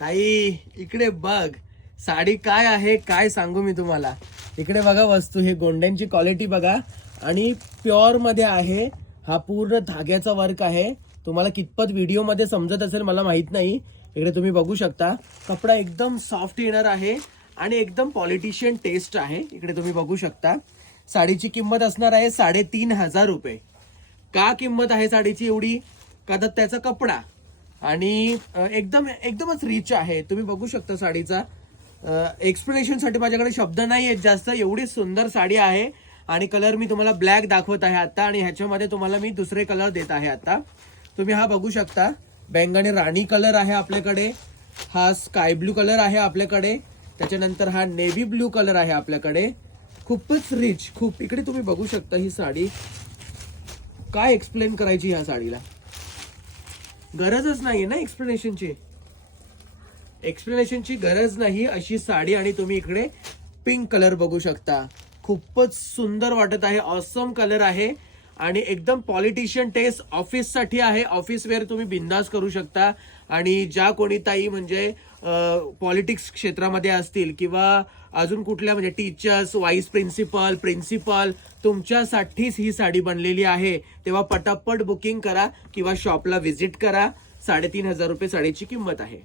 ताई इकडे बघ, साडी काय आहे काय सांगू मी तुम्हाला. इकडे बघा वस्तू, हे गोंड्यांची क्वालिटी बघा आणि प्युअर मध्ये आहे. हा पूर्ण धाग्याचा वर्क आहे. तुम्हाला कितपत व्हिडिओ मध्ये समजत असेल मला माहित नाही. इकडे तुम्ही बघू शकता, कपडा एकदम सॉफ्ट येणार आहे आणि एकदम पॉलिटिशियन टेस्ट आहे. इकडे तुम्ही बघू शकता. साडीची किंमत असणार आहे 3,500 रुपये. का किंमत आहे साडीची एवढी? का तर त्याचा कपडा आणि एकदमच रिच आहे. तुम्ही बघू शकता साडीचा. एक्सप्लेनेशन साठी माझ्याकडे शब्द नाही आहेत जास्त. एवढी सुंदर साडी आहे आणि कलर मी तुम्हाला ब्लॅक दाखवत आहे आता आणि ह्याच्यामध्ये तुम्हाला मी दुसरे कलर देत आहे आता. तुम्ही हा बघू शकता, बैंगणी राणी कलर आहे आपल्याकडे, हा स्काय ब्लू कलर आहे आपल्याकडे, त्याच्यानंतर हा नेव्ही ब्लू कलर आहे आपल्याकडे. खूपच रिच, खूप. इकडे तुम्ही बघू शकता ही साडी. काय एक्सप्लेन करायची ह्या साडीला, गरजच नाहीये ना एक्सप्लेनेशनची गरज नाही अशी साडी. आणि तुम्ही इकडे पिंक कलर बघू शकता, खूपच सुंदर वाटत आहे. ऑसम कलर आहे आणि एकदम पॉलिटिशियन टेस्ट ऑफिस साठी आहे. ऑफिस वेअर तुम्ही बिंदास करू शकता. आणि ज्या कोणी ताई म्हणजे पॉलिटिक्स क्षेत्रामध्ये असतील किंवा अजून कुठल्या म्हणजे टीचर्स, व्हाईस प्रिन्सिपल, तुमच्यासाठीच ही साडी बनलेली आहे. तेव्हा पटापट बुकिंग करा किंवा शॉपला व्हिजिट करा. 3,500 रुपये साडीची किंमत आहे.